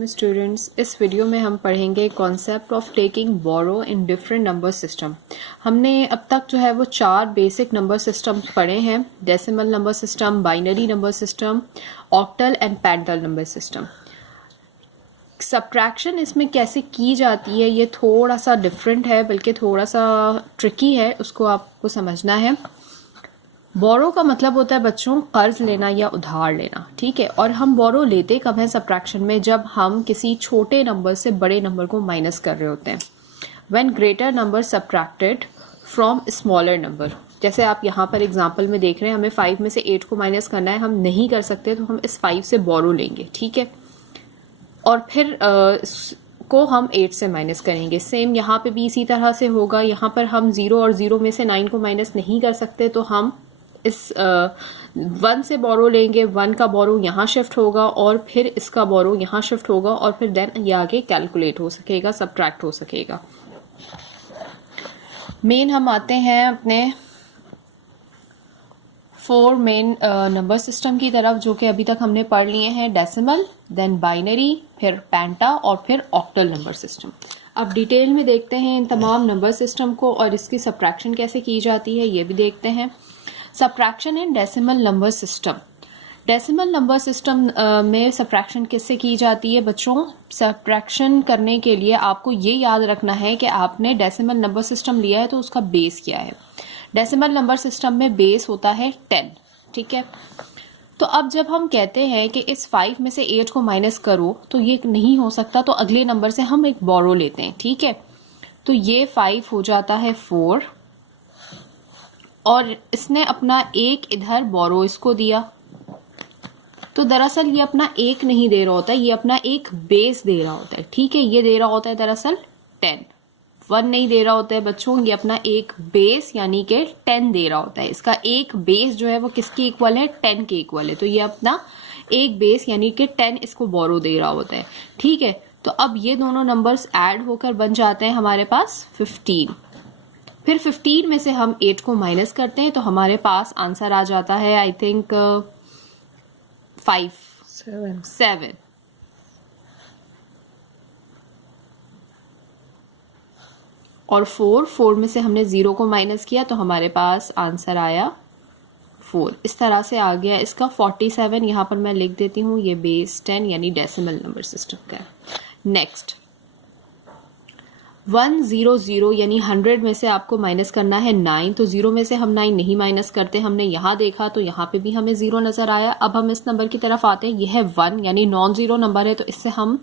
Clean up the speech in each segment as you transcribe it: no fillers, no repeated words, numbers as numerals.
वालेकुम स्टूडेंट्स, इस वीडियो में हम पढ़ेंगे concept of taking borrow in different number system. हमने अब तक जो है वो 4 बेसिक नंबर सिस्टम पढ़े हैं: decimal number system, binary number system, octal and pental number system. Subtraction इसमें कैसे की जाती है ये थोड़ा सा डिफरेंट है, बल्कि थोड़ा सा ट्रिकी है, उसको आपको समझना है। बोरो का मतलब होता है बच्चों कर्ज लेना या उधार लेना, ठीक है। और हम बोरो लेते कब हैं सब्ट्रैक्शन में? जब हम किसी छोटे नंबर से बड़े नंबर को माइनस कर रहे होते हैं। When greater number subtracted from smaller number. जैसे आप यहाँ पर एग्जांपल में देख रहे हैं, हमें 5 में से 8 को माइनस करना है, हम नहीं कर सकते तो हम इस 5 से बोरो लेंगे, ठीक है, और फिर को हम 8 से माइनस करेंगे। सेम यहाँ पे भी इसी तरह से होगा। यहाँ पर हम 0 और 0 में से 9 को माइनस नहीं कर सकते तो हम इस 1 से बोरो लेंगे। 1 का बोरो यहाँ शिफ्ट होगा और फिर इसका बोरो यहाँ शिफ्ट होगा और फिर देन ये आगे कैलकुलेट हो सकेगा, सब्ट्रैक्ट हो सकेगा। मेन हम आते हैं अपने 4 मेन नंबर सिस्टम की तरफ, जो कि अभी तक हमने पढ़ लिए हैं: डेसिमल, देन बाइनरी, फिर पेंटा और फिर ऑक्टल नंबर सिस्टम। अब डिटेल में देखते हैं इन तमाम नंबर सिस्टम को और इसकी सब्ट्रैक्शन कैसे की जाती है ये भी देखते हैं। Subtraction in decimal number system. Decimal number system में सब्ट्रैक्शन किससे की जाती है बच्चों? सब्ट्रैक्शन करने के लिए आपको ये याद रखना है कि आपने डेसिमल नंबर सिस्टम लिया है तो उसका बेस क्या है। डेसिमल नंबर सिस्टम में बेस होता है 10, ठीक है। तो अब जब हम कहते हैं कि इस 5 में से 8 को माइनस करो तो ये नहीं हो सकता, तो अगले नंबर से हम एक बोरो लेते हैं, ठीक है। तो ये 5 हो जाता है 4 और इसने अपना एक इधर बोरो इसको दिया। तो दरअसल ये अपना एक नहीं दे रहा होता है, ये अपना एक बेस दे रहा होता है, ठीक है। ये दे रहा होता है दरअसल 10, 1 नहीं दे रहा होता है बच्चों, ये अपना एक बेस यानी कि 10 दे रहा होता है। इसका एक बेस जो है वो किसके इक्वल है? 10 के इक्वल है। तो ये अपना एक बेस यानी कि 10 इसको बोरो दे रहा होता है, ठीक है। तो अब ये दोनों नंबर्स ऐड होकर बन जाते हैं हमारे पास 15। फिर 15 में से हम 8 को माइनस करते हैं तो हमारे पास आंसर आ जाता है आई थिंक 7। और 4 में से हमने 0 को माइनस किया तो हमारे पास आंसर आया 4। इस तरह से आ गया इसका 47। यहाँ पर मैं लिख देती हूँ, ये बेस 10 यानी डेसिमल नंबर सिस्टम का। नेक्स्ट 100 यानी 100 में से आपको माइनस करना है 9। तो 0 में से हम 9 नहीं माइनस करते, हमने यहाँ देखा तो यहाँ पे भी हमें 0 नज़र आया। अब हम इस नंबर की तरफ आते हैं, यह है 1 यानी नॉन ज़ीरो नंबर है, तो इससे हम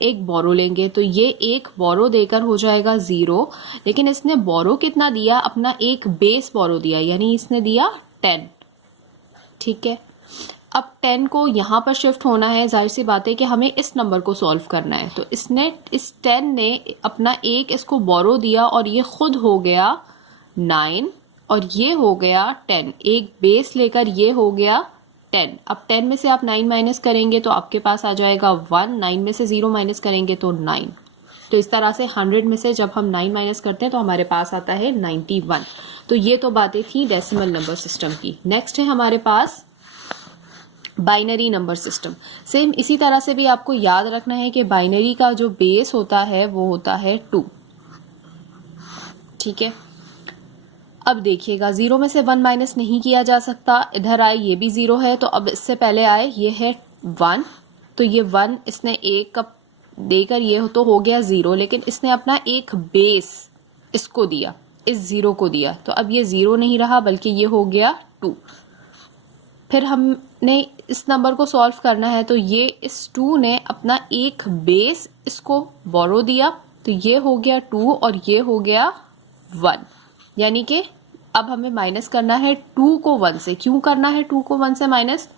एक बोरो लेंगे। तो ये एक बोरो देकर हो जाएगा 0, लेकिन इसने बोरो कितना दिया? अपना एक बेस बोरो दिया, यानी इसने दिया 10, ठीक है। अब 10 को यहाँ पर शिफ्ट होना है, जाहिर सी बात है कि हमें इस नंबर को सॉल्व करना है। तो इसने इस 10 ने अपना एक इसको बोरो दिया और ये खुद हो गया 9 और ये हो गया 10, एक बेस लेकर ये हो गया 10। अब 10 में से आप 9 माइनस करेंगे तो आपके पास आ जाएगा 1। 9 में से 0 माइनस करेंगे तो 9। तो इस तरह से 100 में से जब हम 9 माइनस करते हैं तो हमारे पास आता है 91। तो ये तो बातें थी डेसिमल नंबर सिस्टम की। नेक्स्ट है हमारे पास बाइनरी नंबर सिस्टम। सेम इसी तरह से भी आपको याद रखना है कि बाइनरी का जो बेस होता है वो होता है 2, ठीक है। अब देखिएगा 0 में से 1 माइनस नहीं किया जा सकता, इधर आए ये भी 0 है, तो अब इससे पहले आए ये है 1, तो ये 1 इसने एक का देकर ये तो हो गया 0, लेकिन इसने अपना एक बेस इसको दिया, इस 0 को दिया, तो अब ये 0 नहीं रहा बल्कि ये हो गया 2। फिर हमने इस नंबर को सॉल्व करना है, तो ये इस 2 ने अपना एक बेस इसको बोरो दिया, तो ये हो गया 2 और ये हो गया 1, यानी कि अब हमें माइनस करना है 2 को 1 से। क्यों करना है 2 को 1 से माइनस?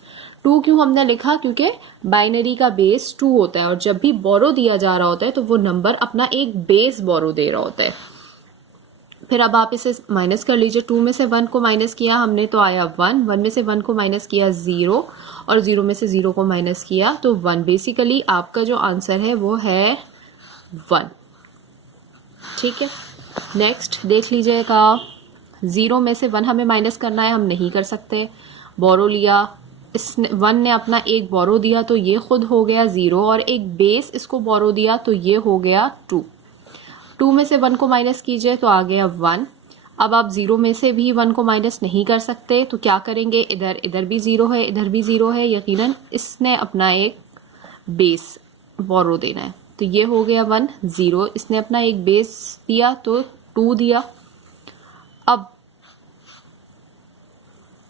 2 क्यों हमने लिखा? क्योंकि बाइनरी का बेस 2 होता है और जब भी बोरो दिया जा रहा होता है तो वो नंबर अपना एक बेस बोरो दे रहा होता है। फिर अब आप इसे माइनस कर लीजिए। 2 में से 1 को माइनस किया हमने तो आया 1, 1 में से 1 को माइनस किया 0 और 0 में से 0 को माइनस किया तो 1। बेसिकली आपका जो आंसर है वो है 1, ठीक है। नेक्स्ट देख लीजिएगा, 0 में से 1 हमें माइनस करना है, हम नहीं कर सकते, बोरो लिया इसने 1 ने अपना एक बोरो दिया तो ये खुद हो गया 0 और एक बेस इसको बोरो दिया तो ये हो गया 2। 2 में से 1 को माइनस कीजिए तो आ गया 1। अब आप 0 में से भी 1 को माइनस नहीं कर सकते तो क्या करेंगे, इधर भी 0 है, इधर भी 0 है, यकीनन इसने अपना एक बेस बोरो देना है तो ये हो गया 1 0। इसने अपना एक बेस दिया तो 2 दिया। अब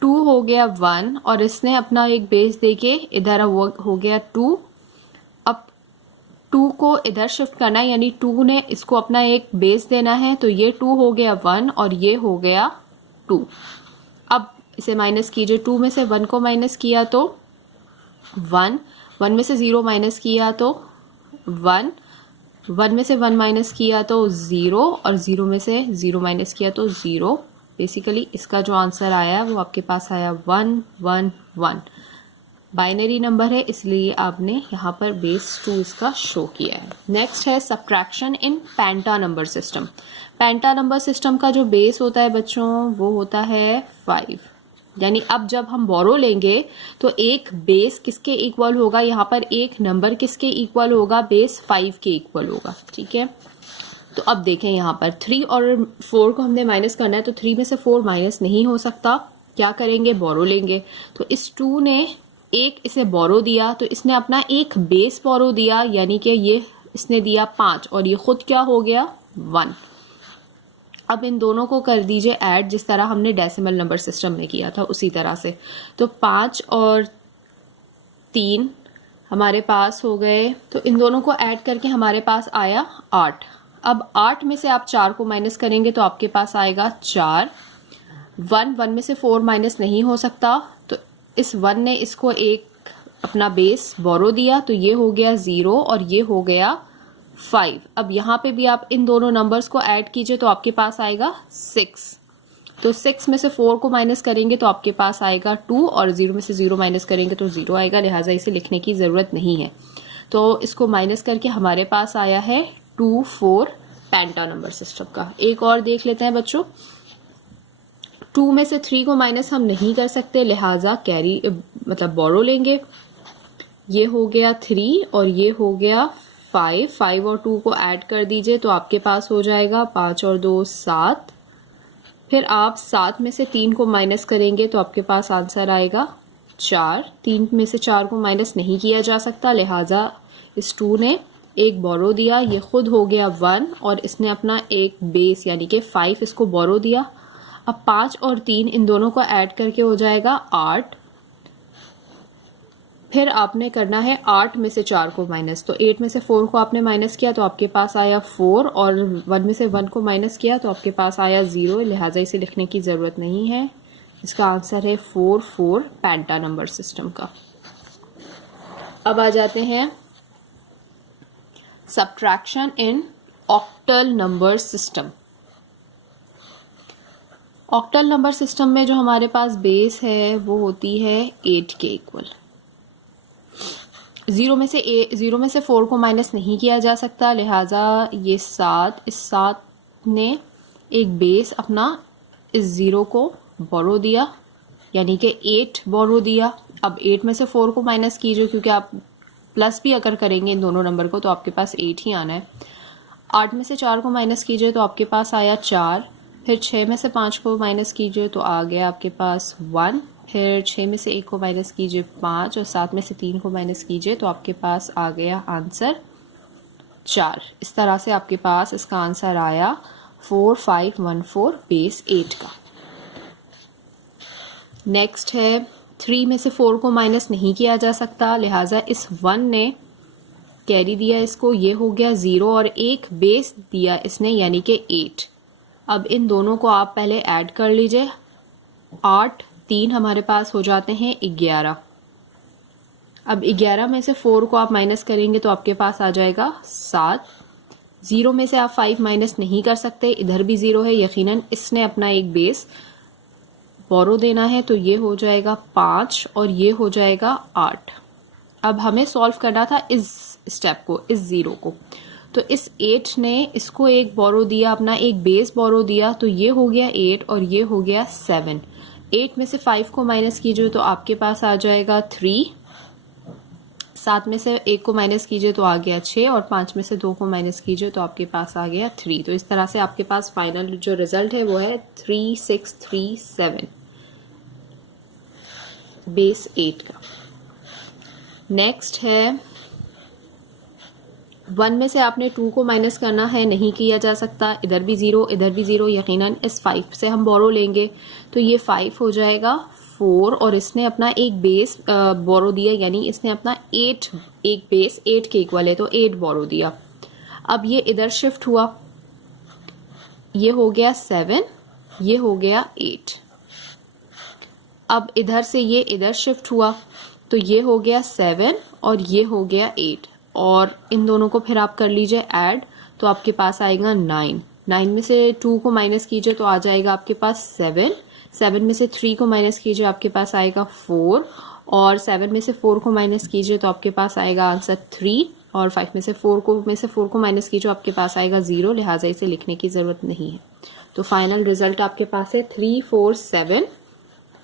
2 हो गया 1 और इसने अपना एक बेस देके इधर हो गया 2। अब 2 को इधर शिफ्ट करना है यानी 2 ने इसको अपना एक बेस देना है तो ये 2 हो गया 1 और ये हो गया 2। अब इसे माइनस कीजिए, 2 में से 1 को माइनस किया तो 1, 1 में से 0 माइनस किया तो 1, 1 में से 1 माइनस किया तो 0 और 0 में से 0 माइनस किया तो 0। बेसिकली इसका जो आंसर आया वो आपके पास आया 1 1 1। बाइनरी नंबर है इसलिए आपने यहाँ पर बेस 2 इसका शो किया है। नेक्स्ट है सब्ट्रैक्शन इन पेंटा नंबर सिस्टम। पेंटा नंबर सिस्टम का जो बेस होता है बच्चों वो होता है 5। यानी अब जब हम बोरो लेंगे तो एक बेस किसके इक्वल होगा, यहाँ पर एक नंबर किसके इक्वल होगा, बेस 5 के इक्वल होगा। ठीक है, तो अब देखें यहाँ पर 3 और 4 को हमने माइनस करना है तो 3 में से 4 माइनस नहीं हो सकता। क्या करेंगे, बोरो लेंगे। तो इस 2 ने एक इसे बोरो दिया तो इसने अपना एक बेस बोरो दिया यानी कि ये इसने दिया 5 और ये खुद क्या हो गया 1। अब इन दोनों को कर दीजिए ऐड जिस तरह हमने डेसिमल नंबर सिस्टम में किया था उसी तरह से। तो 5 और 3 हमारे पास हो गए तो इन दोनों को ऐड करके हमारे पास आया 8। अब 8 में से आप 4 को माइनस करेंगे तो आपके पास आएगा 4। 1 में से 4 माइनस नहीं हो सकता तो इस 1 ने इसको एक अपना बेस बोरो दिया तो ये हो गया 0 और ये हो गया 5। अब यहाँ पे भी आप इन दोनों नंबर्स को ऐड कीजिए तो आपके पास आएगा 6। तो 6 में से 4 को माइनस करेंगे तो आपके पास आएगा 2 और 0 में से 0 माइनस करेंगे तो 0 आएगा, लिहाजा इसे लिखने की ज़रूरत नहीं है। तो इसको माइनस करके हमारे पास आया है 2 4 पेंटा नंबर सिस्टम का। एक और देख लेते हैं बच्चों। 2 में से 3 को माइनस हम नहीं कर सकते लिहाजा कैरी मतलब बोरो लेंगे। ये हो गया 3 और ये हो गया 5। 5 और 2 को ऐड कर दीजिए तो आपके पास हो जाएगा 5 और 2 7। फिर आप 7 में से 3 को माइनस करेंगे तो आपके पास आंसर आएगा 4। 3 में से 4 को माइनस नहीं किया जा सकता लिहाजा इस 2 ने एक बोरो दिया, ये खुद हो गया 1 और इसने अपना एक बेस यानी कि 5 इसको बोरो दिया। अब 5 और 3 इन दोनों को ऐड करके हो जाएगा 8। फिर आपने करना है 8 में से 4 को माइनस, तो 8 में से 4 को आपने माइनस किया तो आपके पास आया 4 और 1 में से 1 को माइनस किया तो आपके पास आया 0, लिहाजा इसे लिखने की ज़रूरत नहीं है। इसका आंसर है 4 4 पेंटा नंबर सिस्टम का। अब आ जाते हैं subtraction in octal number system. Octal number system में जो हमारे पास बेस है वो होती है 8 के इक्वल। 0 में से 4 को माइनस नहीं किया जा सकता लिहाजा ये 7, इस 7 ने एक बेस अपना इस 0 को बोरो दिया यानी कि 8 बोरो दिया। अब 8 में से 4 को माइनस कीजिए क्योंकि आप प्लस भी अगर करेंगे इन दोनों नंबर को तो आपके पास 8 ही आना है। 8 में से 4 को माइनस कीजिए तो आपके पास आया 4। फिर 6 में से 5 को माइनस कीजिए तो आ गया आपके पास 1। फिर 6 में से 1 को माइनस कीजिए 5 और 7 में से 3 को माइनस कीजिए तो आपके पास आ गया आंसर 4। इस तरह से आपके पास इसका आंसर आया 4514 बेस 8 का। नेक्स्ट है 3 में से 4 को माइनस नहीं किया जा सकता लिहाजा इस 1 ने कैरी दिया इसको, ये हो गया 0 और एक बेस दिया इसने यानी कि 8। अब इन दोनों को आप पहले ऐड कर लीजिए। 8 3 हमारे पास हो जाते हैं 11। अब 11 में से 4 को आप माइनस करेंगे तो आपके पास आ जाएगा 7। 0 में से आप 5 माइनस नहीं कर सकते, इधर भी 0 है, यकीनन इसने अपना एक बेस बोरो देना है तो ये हो जाएगा 5 और ये हो जाएगा 8। अब हमें सॉल्व करना था इस स्टेप को, इस 0 को, तो इस 8 ने इसको एक बोरो दिया, अपना एक बेस बोरो दिया तो ये हो गया 8 और ये हो गया 7। 8 में से 5 को माइनस कीजिए तो आपके पास आ जाएगा 3। 7 में से 1 को माइनस कीजिए तो आ गया 6 और 5 में से 2 को माइनस कीजिए तो आपके पास आ गया 3। तो इस तरह से आपके पास फाइनल जो रिजल्ट है वो है 3637 बेस 8 का। नेक्स्ट है 1 में से आपने 2 को माइनस करना है, नहीं किया जा सकता। इधर भी 0 इधर भी 0, यकीनन इस 5 से हम बोरो लेंगे तो ये 5 हो जाएगा 4 और इसने अपना एक बेस बोरो दिया, यानी इसने अपना 8 एक बेस 8 के इक्वल है तो 8 बोरो दिया। अब ये इधर शिफ्ट हुआ, ये हो गया 7, ये हो गया 8। अब इधर से ये इधर शिफ्ट हुआ तो ये हो गया 7 और ये हो गया 8 और इन दोनों को फिर आप कर लीजिए ऐड तो आपके पास आएगा 9। 9 में से 2 को माइनस कीजिए तो आ जाएगा आपके पास 7। 7 में से 3 को माइनस कीजिए आपके पास आएगा 4 और 7 में से 4 को माइनस कीजिए तो आपके पास आएगा आंसर 3 और 5 में से 4 को माइनस कीजिए आपके पास आएगा 0, लिहाजा इसे लिखने की ज़रूरत नहीं है। तो फाइनल रिजल्ट आपके पास है 347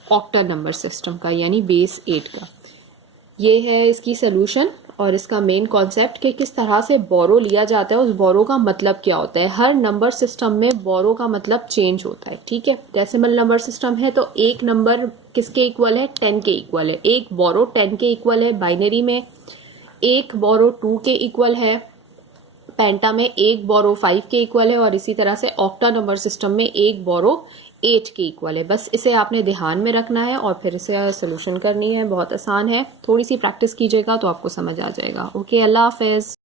ऑक्टल नंबर सिस्टम का, यानी बेस 8 का। ये है इसकी सोल्यूशन और इसका मेन कॉन्सेप्ट कि किस तरह से बोरो लिया जाता है, उस बोरो का मतलब क्या होता है। हर नंबर सिस्टम में बोरो का मतलब चेंज होता है, ठीक है। डेसिमल नंबर सिस्टम है तो एक नंबर किसके इक्वल है, 10 के इक्वल है। एक बोरो 10 के इक्वल है बाइनरी में, एक बोरो 2 के इक्वल है पेंटा में, एक बोरो 5 के इक्वल है और इसी तरह से ऑक्टा नंबर सिस्टम में एक बोरो 8 के इक्वल है। बस इसे आपने ध्यान में रखना है और फिर इसे सोल्यूशन करनी है। बहुत आसान है, थोड़ी सी प्रैक्टिस कीजिएगा तो आपको समझ आ जाएगा। ओके, अल्लाह हाफिज़।